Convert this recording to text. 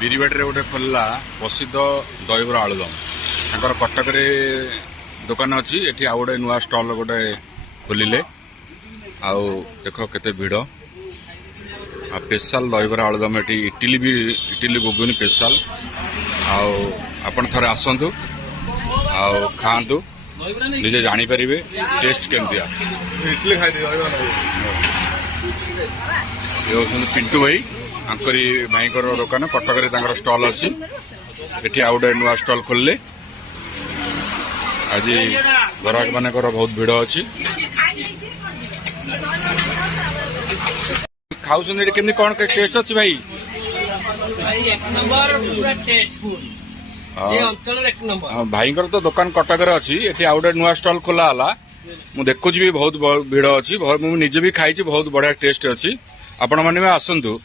बिरिबाटी गोटे खोलला प्रसिद्ध दहीबरा आलुदम तांकर कटक दुकान अच्छी एठी आउ गोटे नुआ स्टल गोटे खोलिले आउ देख केते भिड़ स्पेशल दहीबरा आलुदम एठी इटली गुगुनी स्पेशल आउ आपण थरे आसंतु आउ खांतु निजे जानी परिबे टेस्ट केमतिया इडली खाई दियो ये पिंटू भाई आंकरी भाईकर दुकान कटक स्टल अच्छी एठी आउ गोटे नुआ स्टल खोलले आज ग्राहक मानकर बहुत भिड़ अच्छी खाऊ केमती कौन टेस्ट अच्छी भाई एक नंबर पूरा टेस्टफुल ये अंचल एक नंबर भाईकर तो दुकान कटक अच्छी एठी आउ गोटे नुआ स्टल खोला हला मु देखुची भी बहुत भिड़ अच्छी मु निजे भी खाई बहुत बढ़िया टेस्ट अच्छी आपण माने आसंतु